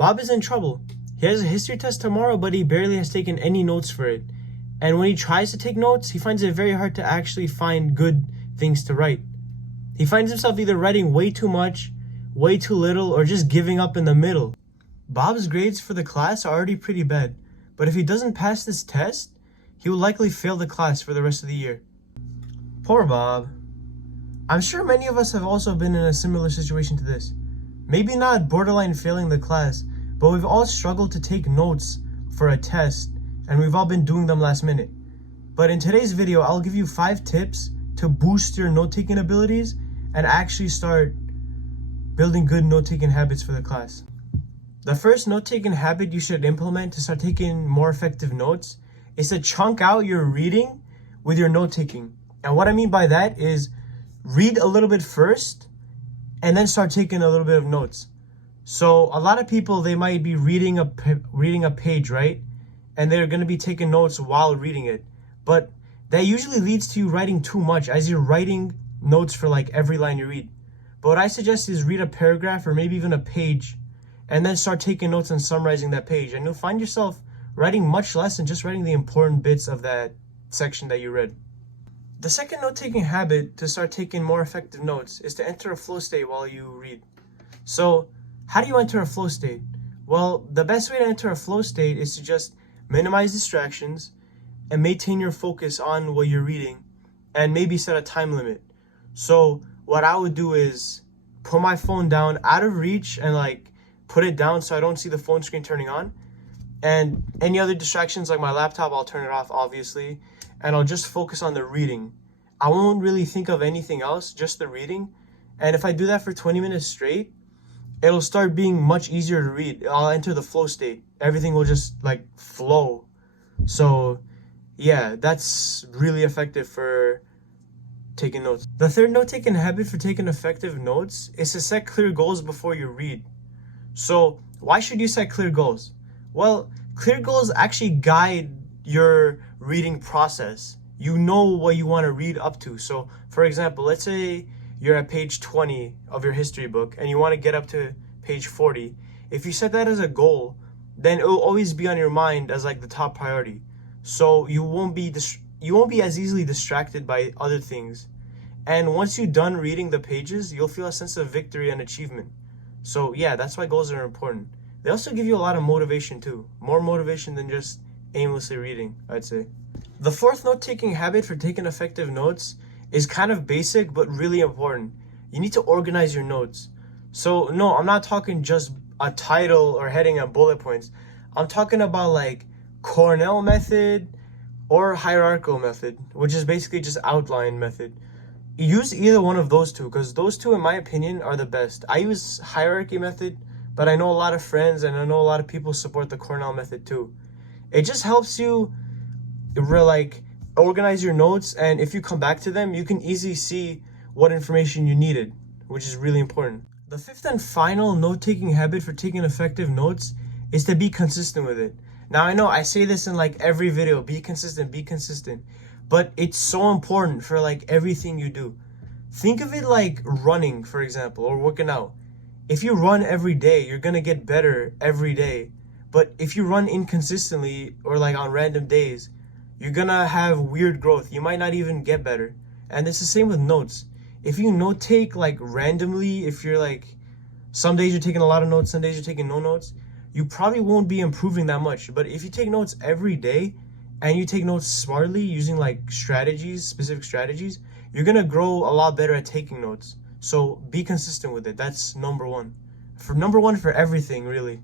Bob is in trouble. He has a history test tomorrow, but he barely has taken any notes for it. And when he tries to take notes, he finds it very hard to actually find good things to write. He finds himself either writing way too much, way too little, or just giving up in the middle. Bob's grades for the class are already pretty bad, but if he doesn't pass this test, he will likely fail the class for the rest of the year. Poor Bob. I'm sure many of us have also been in a similar situation to this. Maybe not borderline failing the class, but we've all struggled to take notes for a test, and we've all been doing them last minute. But in today's video, I'll give you 5 tips to boost your note-taking abilities and actually start building good note-taking habits for the class. The first note-taking habit you should implement to start taking more effective notes is to chunk out your reading with your note-taking. And what I mean by that is read a little bit first and then start taking a little bit of notes. So a lot of people, they might be reading a page, right? And they're going to be taking notes while reading it. But that usually leads to you writing too much as you're writing notes for like every line you read. But what I suggest is read a paragraph or maybe even a page and then start taking notes and summarizing that page. And you'll find yourself writing much less and just writing the important bits of that section that you read. The second note-taking habit to start taking more effective notes is to enter a flow state while you read. So how do you enter a flow state? Well, the best way to enter a flow state is to just minimize distractions and maintain your focus on what you're reading and maybe set a time limit. So what I would do is put my phone down out of reach and like put it down so I don't see the phone screen turning on. And any other distractions like my laptop, I'll turn it off obviously, and I'll just focus on the reading. I won't really think of anything else, just the reading. And if I do that for 20 minutes straight, it'll start being much easier to read. I'll enter the flow state. Everything will just like flow. So yeah, that's really effective for taking notes. The third note-taking habit for taking effective notes is to set clear goals before you read. So why should you set clear goals? Well, clear goals actually guide your reading process. You know what you want to read up to. So for example, let's say you're at page 20 of your history book and you want to get up to page 40. If you set that as a goal, then it will always be on your mind as like the top priority. So you won't be as easily distracted by other things. And once you're done reading the pages, you'll feel a sense of victory and achievement. So yeah, that's why goals are important. They also give you a lot of motivation too. More motivation than just aimlessly reading, I'd say. The fourth note-taking habit for taking effective notes is kind of basic but really important. You need to organize your notes. So no, I'm not talking just a title or heading and bullet points. I'm talking about like Cornell method or hierarchical method, which is basically just outline method. Use either one of those two because those two, in my opinion, are the best. I use hierarchy method, but I know a lot of friends and I know a lot of people support the Cornell method too. It just helps you like organize your notes, and if you come back to them, you can easily see what information you needed, which is really important. The fifth and final note-taking habit for taking effective notes is to be consistent with it. Now I know I say this in like every video, be consistent, but it's so important for like everything you do. Think of it like running, for example, or working out. If you run every day, you're gonna get better every day. But if you run inconsistently or like on random days, you're gonna have weird growth. You might not even get better. And it's the same with notes. If you note take like randomly, if you're like, some days you're taking a lot of notes, some days you're taking no notes, you probably won't be improving that much. But if you take notes every day and you take notes smartly using like specific strategies, you're gonna grow a lot better at taking notes. So be consistent with it. That's number one for everything, really.